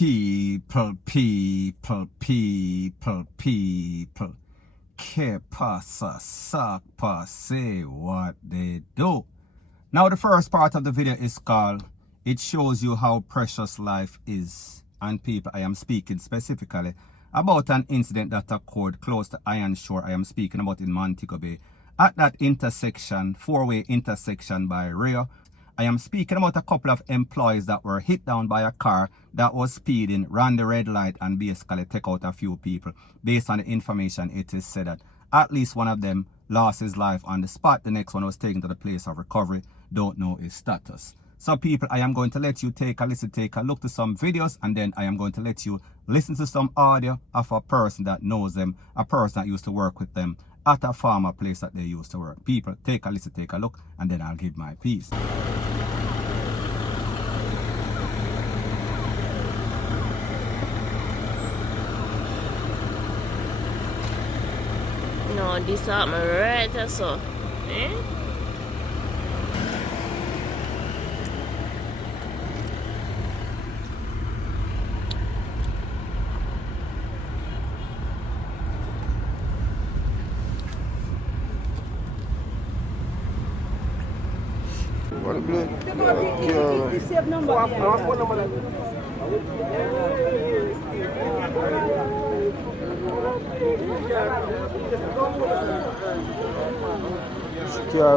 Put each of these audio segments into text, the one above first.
People. Que pasa, sac passe, what they do. Now the first part of the video is called, it shows you how precious life is. And people, I am speaking specifically about an incident that occurred close to Iron Shore. I am speaking about in Montego Bay. At that intersection, four-way intersection by Rio, I am speaking about a couple of employees that were hit down by a car that was speeding, ran the red light, and basically take out a few people. Based on the information, it is said that at least one of them lost his life on the spot. The next one was taken to the place of recovery. Don't know his status. So people, I am going to let you take a listen, take a look to some videos, and then I am going to let you listen to some audio of a person that knows them, a person that used to work with them at a farmer place that they used to work. People, take a listen, take a look, and then I'll give my piece. No, this happened right or so. Eh? Yeah, I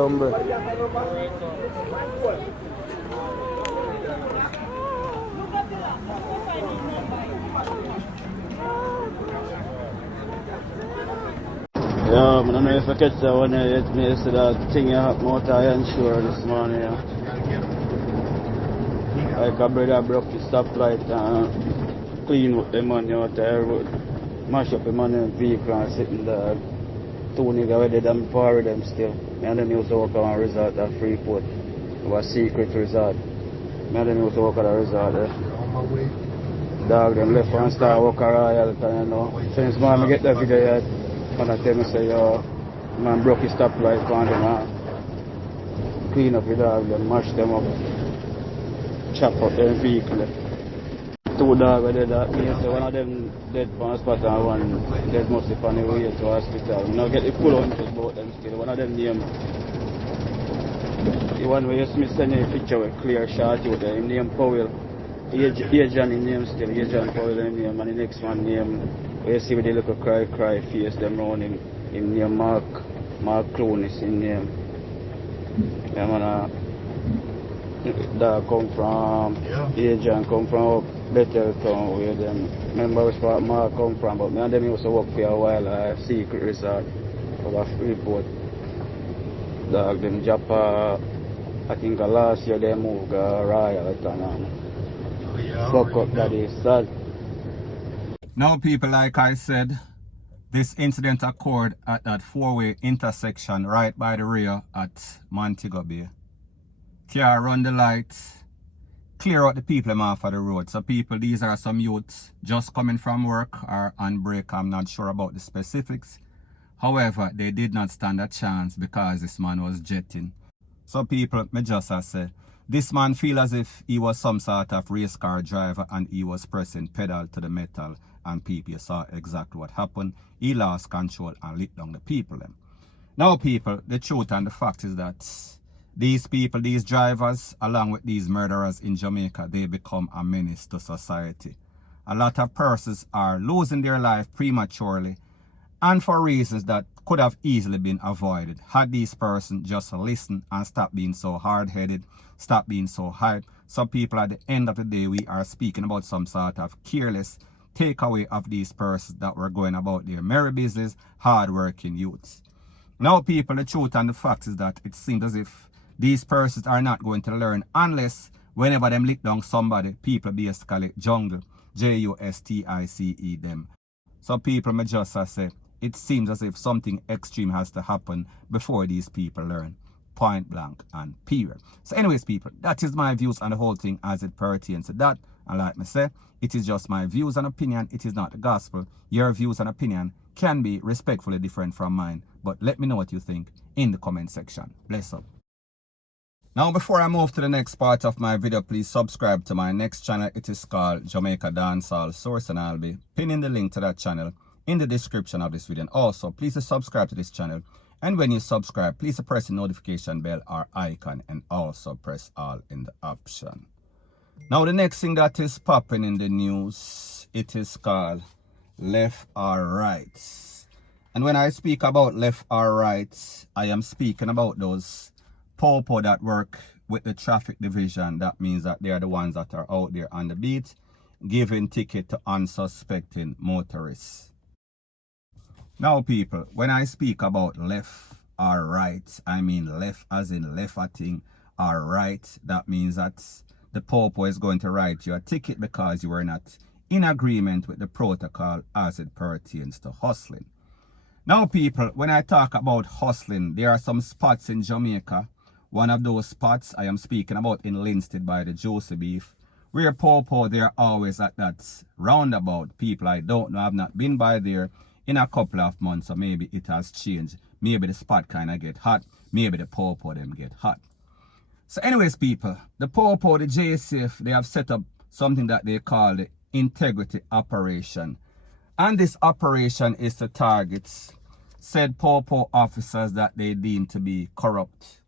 don't know if I catch that one yet. Me see that thing happened out of Iron Shore this morning. Yeah. Like a brother broke his stoplight and clean up the money out there, mash up the money in the vehicle and sitting there. Two niggas were dead and power them still. Me and them used to work on a resort at Freeport. It was a secret resort. Me and them used to work at a resort there. Dog them left and start work a royal, you know. Since man I get that video yet, and I tell me say, yo, man broke his stoplight on them and clean up the dog, then mash them up, chop up their vehicle. Two dogs were dead at me, so one of them dead on the spot and one dead mostly on the way to hospital. You know, get the full hunters about them still. One of them name, the one where you see me sending a picture with clear shot out there, him name Powell. Agent in name still, Agent Powell in name, and the next one name, where you see with the little cry face them round him name Mark Clonis in name. Yeah man, that come from, Agent come from Betheltown where them, remember which part Mark come from, but me and them used to work for a while at a secret resort over Freeport. Dog them Japa, I think last year they moved Royal and fuck up that is sad. Now people, like I said, this incident occurred at that four-way intersection right by the rear at Montego Bay. Car run the lights, clear out the people off of the road. So people, these are some youths just coming from work or on break. I'm not sure about the specifics. However, they did not stand a chance because this man was jetting. So people, me just say, this man feel as if he was some sort of race car driver and he was pressing pedal to the metal, and people saw exactly what happened. He lost control and lit down the people. Now people, the truth and the fact is that these people, these drivers, along with these murderers in Jamaica, they become a menace to society. A lot of persons are losing their life prematurely and for reasons that could have easily been avoided had these persons just listened and stop being so hard-headed, stop being so hyped. Some people at the end of the day, we are speaking about some sort of careless takeaway of these persons that were going about their merry business, hard-working youths. Now people, the truth and the fact is that it seems as if these persons are not going to learn unless whenever them lick down somebody, people basically jungle, Justice them. So people may just say, it seems as if something extreme has to happen before these people learn. Point blank and period. So anyways people, that is my views on the whole thing as it pertains to that. And like me say, it is just my views and opinion. It is not the gospel. Your views and opinion can be respectfully different from mine. But let me know what you think in the comment section. Bless up. Now, before I move to the next part of my video, please subscribe to my next channel. It is called Jamaica Dancehall Source, and I'll be pinning the link to that channel in the description of this video. And also, please subscribe to this channel. And when you subscribe, please press the notification bell or icon, and also press all in the option. Now, the next thing that is popping in the news, it is called left or right. And when I speak about left or right, I am speaking about those popo that work with the traffic division. That means that they are the ones that are out there on the beat giving ticket to unsuspecting motorists. Now, people, when I speak about left or right, I mean left as in left a thing, or right, that means that the popo is going to write you a ticket because you were not in agreement with the protocol as it pertains to hustling. Now, people, when I talk about hustling, there are some spots in Jamaica. One of those spots I am speaking about in Linstead by the Juicy Beef, where popo, they're always at that roundabout. People I don't know, have not been by there in a couple of months, or maybe it has changed. Maybe the spot kind of get hot. Maybe the popo them get hot. So anyways, people, the popo, the JCF, they have set up something that they call the integrity operation. And this operation is to target said popo officers that they deem to be corrupt.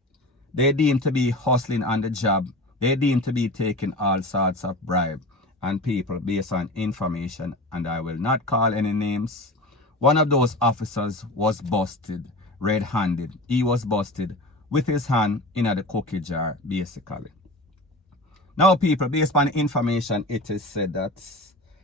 They deem to be hustling on the job. They deem to be taking all sorts of bribe. And people, based on information, and I will not call any names, one of those officers was busted red-handed. He was busted with his hand in the cookie jar, basically. Now, people, based on information, it is said that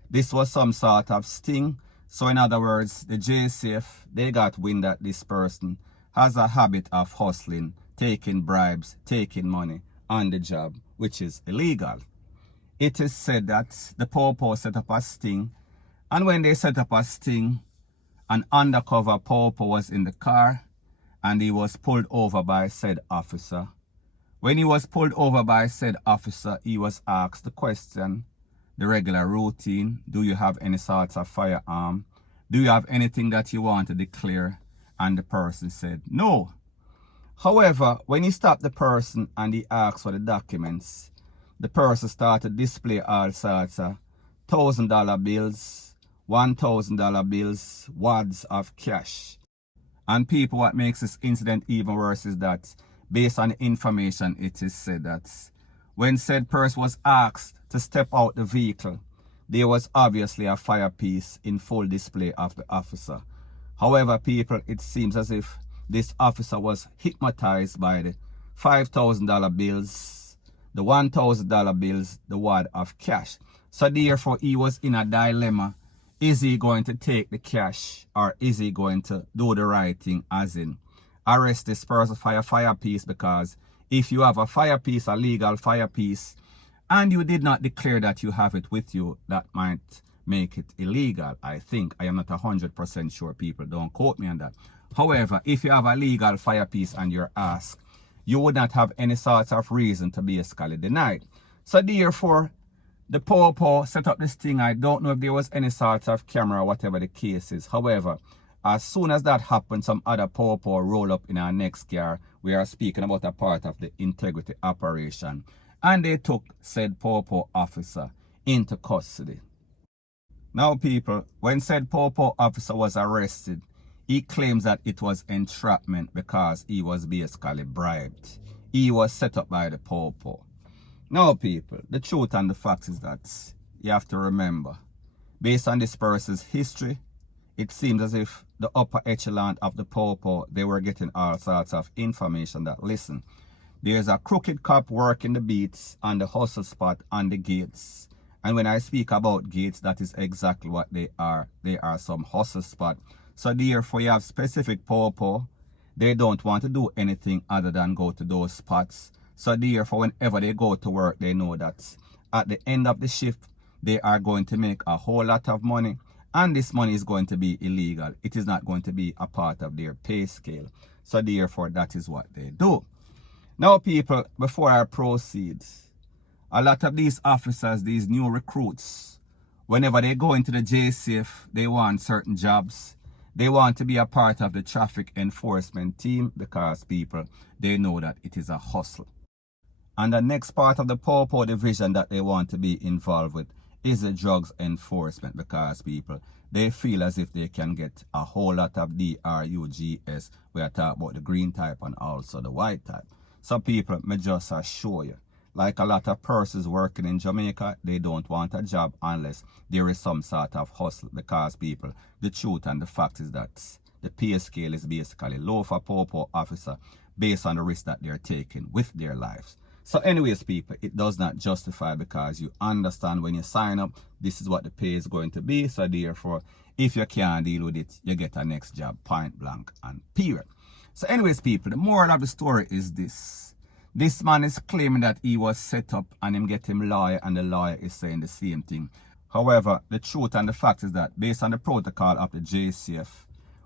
this was some sort of sting. So in other words, the JCF, they got wind that this person has a habit of hustling, taking bribes, taking money on the job, which is illegal. It is said that the popo set up a sting, and when they set up a sting, an undercover popo was in the car, and he was pulled over by said officer. When he was pulled over by said officer, he was asked the question, the regular routine: do you have any sorts of firearm? Do you have anything that you want to declare? And the person said no. However, when he stopped the person and he asked for the documents, the person started to display all sorts of $1,000 bills, $1,000 bills, wads of cash. And people, what makes this incident even worse is that, based on the information, it is said that when said person was asked to step out the vehicle, there was obviously a fire piece in full display of the officer. However, people, it seems as if this officer was hypnotized by the $5,000 bills, the $1,000 bills, the wad of cash. So therefore, he was in a dilemma. Is he going to take the cash, or is he going to do the right thing, as in arrest this person for a fire piece? Because if you have a fire piece, a legal fire piece, and you did not declare that you have it with you, that might make it illegal, I think. I am not 100% sure, people. Don't quote me on that. However, if you have a legal fire piece and you're asked, you would not have any sort of reason to basically deny it. So therefore, the popo set up this thing. I don't know if there was any sort of camera or whatever the case is. However, as soon as that happened, some other popo roll up in our next car. We are speaking about a part of the integrity operation. And they took said popo officer into custody. Now, people, when said popo officer was arrested, he claims that it was entrapment because he was basically bribed. He was set up by the popo. Now, people, the truth and the facts is that you have to remember, based on this person's history, it seems as if the upper echelon of the popo, they were getting all sorts of information that, listen, there's a crooked cop working the beats on the hustle spot on the gates. And when I speak about gates, that is exactly what they are. They are some hustle spot. So therefore, you have specific popo. They don't want to do anything other than go to those spots. So therefore, whenever they go to work, they know that at the end of the shift, they are going to make a whole lot of money. And this money is going to be illegal. It is not going to be a part of their pay scale. So therefore, that is what they do. Now, people, before I proceed, a lot of these officers, these new recruits, whenever they go into the JCF, they want certain jobs. They want to be a part of the traffic enforcement team because, people, they know that it is a hustle. And the next part of the Popo division that they want to be involved with is the drugs enforcement, because people, they feel as if they can get a whole lot of DRUGS. We are talking about the green type and also the white type. So people, me just assure you, like a lot of persons working in Jamaica, they don't want a job unless there is some sort of hustle, because people, the truth and the fact is that the pay scale is basically low for Popo officer based on the risk that they're taking with their lives. So anyways, people, it does not justify, because you understand when you sign up, this is what the pay is going to be. So therefore, if you can't deal with it, you get a next job, point blank and period. So anyways, people, the moral of the story is this. This man is claiming that he was set up and him get him lawyer, and the lawyer is saying the same thing. However, the truth and the fact is that based on the protocol of the JCF,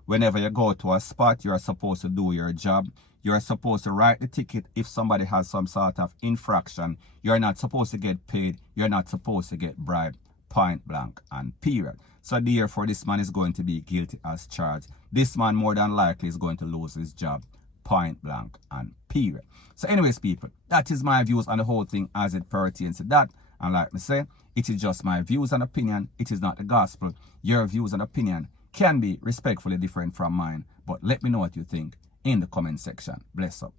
whenever you go to a spot, you're supposed to do your job. You're supposed to write the ticket if somebody has some sort of infraction. You're not supposed to get paid. You're not supposed to get bribed, point blank and period. So therefore, this man is going to be guilty as charged. This man more than likely is going to lose his job, point blank and period. So anyways, people, that is my views on the whole thing as it pertains to that. And like me say, it is just my views and opinion. It is not the gospel. Your views and opinion can be respectfully different from mine. But let me know what you think in the comment section. Bless up.